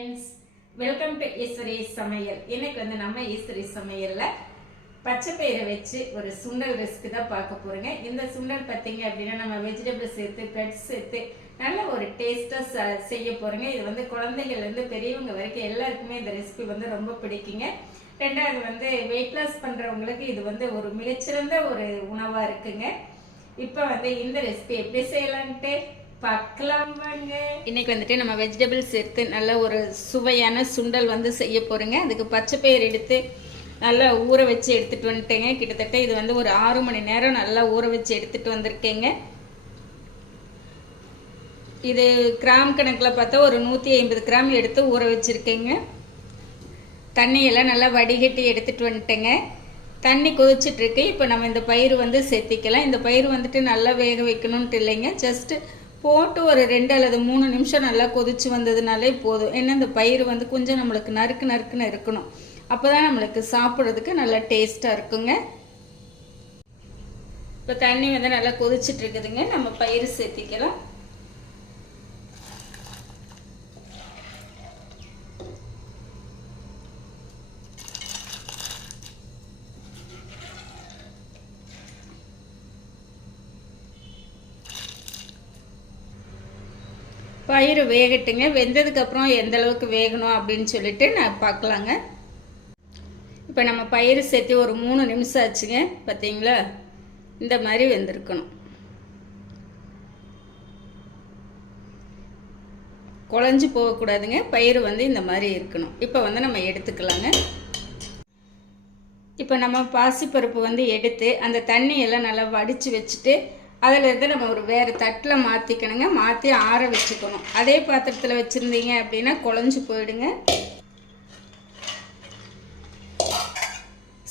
Friends welcome to Eswari சமையல் இன்னைக்கு வந்து நம்ம ஈஸ்வரி சமையலில் பச்சை பயிரை வச்சு ஒரு சுண்டல் ரெசிபி தான் பார்க்க போகிறோங்க இந்த சுண்டல் பார்த்தீங்க அப்படின்னா நம்ம வெஜிடபிள் சேர்த்து பிரெட் சேர்த்து நல்ல ஒரு டேஸ்ட்டாக செய்ய போகிறோங்க இது வந்து குழந்தைங்கள்லேருந்து பெரியவங்க வரைக்கும் எல்லாருக்குமே இந்த ரெசிபி வந்து ரொம்ப பிடிக்குங்க. ரெண்டாவது வந்து வெயிட் லாஸ் பண்ணுறவங்களுக்கு இது வந்து ஒரு மிகச்சிறந்த ஒரு உணவாக இருக்குங்க. இப்போ வந்து இந்த ரெசிபி எப்படி செய்யலான்ட்டு இன்னைக்கு வந்துட்டு நம்ம வெஜிடபிள்ஸ் சேர்த்து நல்ல ஒரு சுவையான சுண்டல் வந்து செய்ய போறோங்க. அதுக்கு பச்சை பயிர் எடுத்து நல்லா ஊற வச்சு எடுத்துட்டு வந்துட்டேங்க. கிட்டத்தட்ட இது வந்து ஒரு ஆறு மணி நேரம் நல்லா ஊற வச்சு எடுத்துட்டு வந்திருக்கேங்க. இது கிராம் கணக்கில் பார்த்தா ஒரு நூற்றி ஐம்பது கிராம் எடுத்து ஊற வச்சுருக்கேங்க. தண்ணியெல்லாம் நல்லா வடிகட்டி எடுத்துகிட்டு வந்துட்டேங்க. தண்ணி குதிச்சிட்டுருக்கு இப்போ நம்ம இந்த பயிர் வந்து சேர்த்திக்கலாம். இந்த பயிர் வந்துட்டு நல்லா வேக வைக்கணுன்ட்டு இல்லைங்க. ஜஸ்ட் போட்டு ஒரு ரெண்டு அல்லது மூணு நிமிஷம் நல்லா கொதிச்சு வந்ததுனாலே போதும். ஏன்னா இந்த பயிர் வந்து கொஞ்சம் நம்மளுக்கு நறுக்கு நறுக்குன்னு இருக்கணும். அப்போ தான் நம்மளுக்கு சாப்பிட்றதுக்கு நல்லா டேஸ்ட்டாக இருக்குங்க. இப்போ தண்ணி வந்து நல்லா கொதிச்சுட்டு இருக்குதுங்க. நம்ம பயிர் சேர்த்திக்கலாம். பயிர் வேகட்டுங்க. வெந்ததுக்கப்புறம் எந்த அளவுக்கு வேகணும் அப்படின்னு சொல்லிட்டு நான் பார்க்கலாங்க. இப்போ நம்ம பயிர் சேர்த்து ஒரு மூணு நிமிஷம் ஆச்சுங்க. பார்த்தீங்களா இந்த மாதிரி வெந்திருக்கணும். குழஞ்சி போகக்கூடாதுங்க. பயிர் வந்து இந்த மாதிரி இருக்கணும். இப்போ வந்து நம்ம எடுத்துக்கலாங்க. இப்போ நம்ம பாசிப்பருப்பு வந்து எடுத்து அந்த தண்ணியெல்லாம் நல்லா வடித்து வச்சுட்டு அதில் இருந்து நம்ம ஒரு வேறு தட்டில் மாற்றிக்கணுங்க மாற்றி ஆற வச்சுக்கணும். அதே பாத்திரத்தில் வச்சுருந்தீங்க அப்படின்னா குழஞ்சி போயிடுங்க.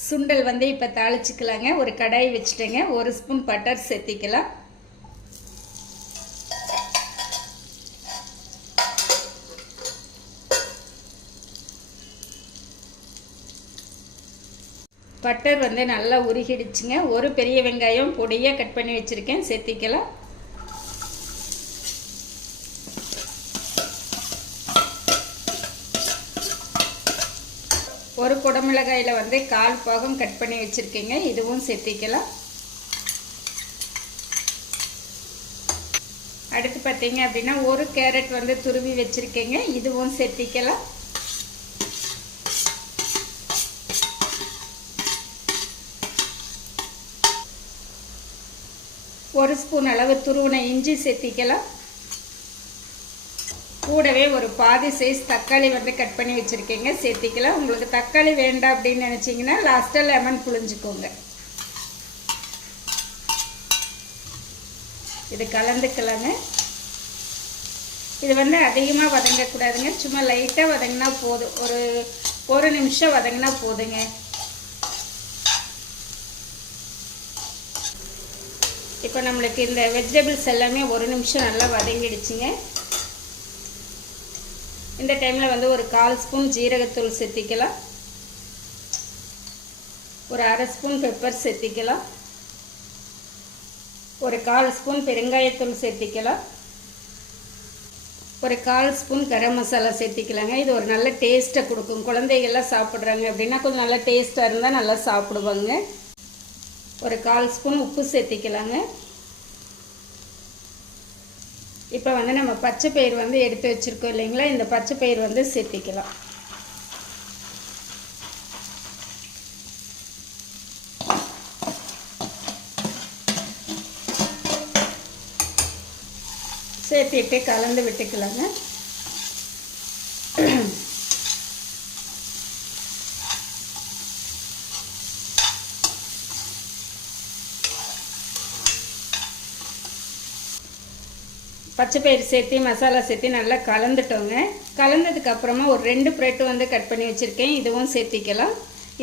சுண்டல் வந்து இப்போ தாளிச்சிக்கலாங்க. ஒரு கடாய் வச்சுட்டேங்க. ஒரு ஸ்பூன் பட்டர் சேர்த்திக்கலாம். பட்டர் வந்து நல்லா உருகிடுச்சுங்க. ஒரு பெரிய வெங்காயம் பொடியாக கட் பண்ணி வச்சுருக்கேன். சேர்த்திக்கலாம். ஒரு குடமிளகாயில் வந்து கால் பாகம் கட் பண்ணி வச்சுருக்கேங்க. இதுவும் சேர்த்திக்கலாம். அடுத்து பார்த்தீங்க அப்படின்னா ஒரு கேரட் வந்து துருவி வச்சுருக்கேங்க. இதுவும் சேர்த்திக்கலாம். ஒரு ஸ்பூன் அளவு துருவனை இஞ்சி சேர்த்திக்கலாம். கூடவே ஒரு பாதி சைஸ் தக்காளி வந்து கட் பண்ணி வச்சுருக்கீங்க. சேர்த்திக்கலாம். உங்களுக்கு தக்காளி வேண்டாம் அப்படின்னு நினச்சிங்கன்னா லாஸ்ட்டாக லெமன் புழிஞ்சிக்கோங்க. இது கலந்துக்கலாங்க. இது வந்து அதிகமாக வதங்கக்கூடாதுங்க. சும்மா லைட்டாக வதங்கினா போதும். ஒரு ஒரு நிமிஷம் வதங்கினா போதுங்க. இப்போ நம்மளுக்கு இந்த வெஜிடபிள்ஸ் எல்லாமே ஒரு நிமிஷம் நல்லா வதங்கிடுச்சுங்க. இந்த டைமில் வந்து ஒரு கால் ஸ்பூன் ஜீரகத்தூள் சேர்த்திக்கலாம் ஒரு அரை ஸ்பூன் பெப்பர் சேர்த்திக்கலாம் ஒரு கால் ஸ்பூன் பெருங்காயத்தூள் சேர்த்திக்கலாம் ஒரு கால் ஸ்பூன் கரம் மசாலா சேர்த்திக்கலாங்க இது ஒரு நல்ல டேஸ்ட்டை கொடுக்கும். குழந்தைகள்லாம் சாப்பிட்றாங்க அப்படின்னா கொஞ்சம் நல்லா டேஸ்ட்டாக இருந்தால் நல்லா சாப்பிடுவாங்க. ஒரு கால் ஸ்பூன் உப்பு சேர்த்திக்கலாங்க. இப்போ வந்து நம்ம பச்சை பயிர் வந்து எடுத்து வச்சுருக்கோம் இல்லைங்களா? இந்த பச்சை பயிர் வந்து சேர்த்திக்கலாம். சேர்த்திட்டு கலந்து விட்டுக்கலாங்க. பச்சை பயிறு சேர்த்து மசாலா சேர்த்து நல்லா கலந்துட்டோங்க. கலந்ததுக்கப்புறமா ஒரு ரெண்டு ப்ரெட்டு வந்து கட் பண்ணி வச்சுருக்கேன். இதுவும் சேர்த்திக்கலாம்.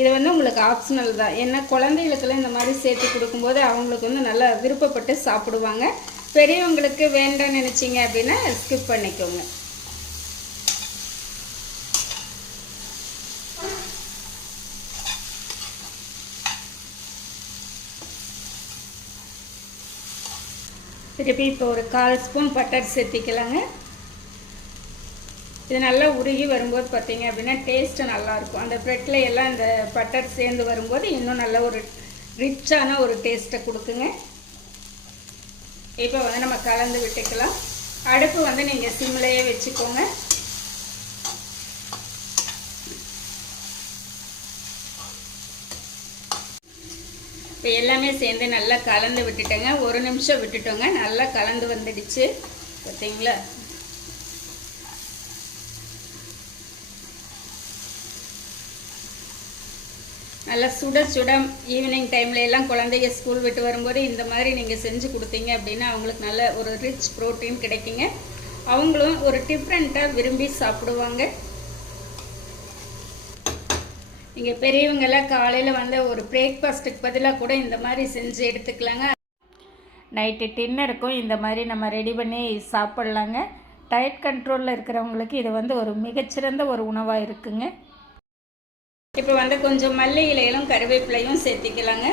இது வந்து உங்களுக்கு ஆப்ஷனல் தான். ஏன்னா குழந்தைகளுக்கெல்லாம் இந்த மாதிரி சேர்த்து கொடுக்கும்போது அவங்களுக்கு வந்து நல்லா விருப்பப்பட்டு சாப்பிடுவாங்க. பெரியவங்களுக்கு வேண்டாம்னு நினச்சிங்க அப்படின்னா ஸ்கிப் பண்ணிக்கோங்க. திருப்பி இப்போ ஒரு கால் ஸ்பூன் பட்டர் சேர்த்திக்கலாங்க. இது நல்லா உருகி வரும்போது பார்த்தீங்க அப்படின்னா டேஸ்ட்டு நல்லாயிருக்கும். அந்த ப்ரெட்டில் எல்லாம் இந்த பட்டர் சேர்ந்து வரும்போது இன்னும் நல்ல ஒரு ரிச்சான ஒரு டேஸ்ட்டை கொடுக்குங்க. இப்போ வந்து நம்ம கலந்து விட்டுக்கலாம். அடுப்பு வந்து நீங்கள் சிம்லையே வச்சுக்கோங்க. இப்போ எல்லாமே சேர்ந்து நல்லா கலந்து விட்டுட்டேங்க. ஒரு நிமிஷம் விட்டுட்டோங்க. நல்லா கலந்து வந்துடுச்சு. பார்த்தீங்களா? நல்லா சுட சுட ஈவினிங் டைம்ல எல்லாம் குழந்தைங்க ஸ்கூல் விட்டு வரும்போது இந்த மாதிரி நீங்கள் செஞ்சு கொடுத்தீங்க அப்படின்னா அவங்களுக்கு நல்ல ஒரு ரிச் ப்ரோட்டீன் கிடைக்குங்க. அவங்களும் ஒரு டிஃப்ரெண்ட்டாக விரும்பி சாப்பிடுவாங்க. இங்கே பெரியவங்கெல்லாம் காலையில் வந்து ஒரு பிரேக்ஃபாஸ்ட்டுக்கு பதிலாக கூட இந்த மாதிரி செஞ்சு எடுத்துக்கலாங்க. நைட்டு டின்னருக்கும் இந்த மாதிரி நம்ம ரெடி பண்ணி சாப்பிட்லாங்க. டயட் கண்ட்ரோலில் இருக்கிறவங்களுக்கு இது வந்து ஒரு மிகச்சிறந்த ஒரு உணவாக இருக்குங்க. இப்போ வந்து கொஞ்சம் மல்லி இலைகளும் கருவேப்பிலையும் சேர்த்திக்கலாங்க.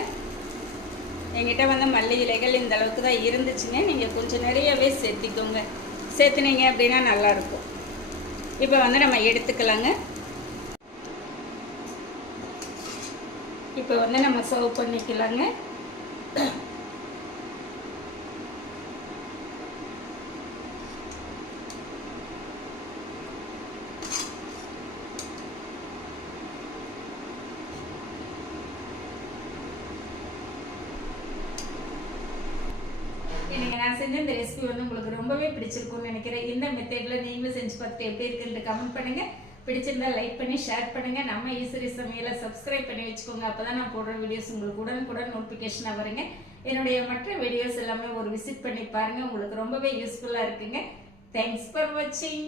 எங்கிட்ட வந்து மல்லி இலைகள் இந்த அளவுக்கு தான் இருந்துச்சுங்க. நீங்கள் கொஞ்சம் நிறையவே சேர்த்திக்கோங்க. சேர்த்துனீங்க அப்படின்னா நல்லாயிருக்கும் இப்போ வந்து நம்ம எடுத்துக்கலாங்க. இப்போ வந்து நம்ம சர்வ் பண்ணிக்கலாங்க. எனக்கு நான் செஞ்ச இந்த ரெசிபி வந்து உங்களுக்கு ரொம்பவே பிடிச்சிருக்கும்னு நினைக்கிறேன். இந்த மெத்தடில் நீங்களும் செஞ்சு பார்த்துட்டு எப்படி இருக்குன்ட்டு கமெண்ட் பண்ணுங்க. பிடிச்சிருந்தா லைக் பண்ணி ஷேர் பண்ணுங்க. நம்ம ஈஸ்வரி சமையலை சப்ஸ்கிரைப் பண்ணி வச்சுக்கோங்க. அப்பதான் நான் போடுற வீடியோஸ் உங்களுக்கு உடனுக்குடன் நோட்டிஃபிகேஷனாக வருங்க. என்னுடைய மற்ற வீடியோஸ் எல்லாமே ஒரு விசிட் பண்ணி பாருங்க. உங்களுக்கு ரொம்பவே யூஸ்ஃபுல்லாக இருக்குங்க. தேங்க்ஸ் ஃபார் வாட்சிங்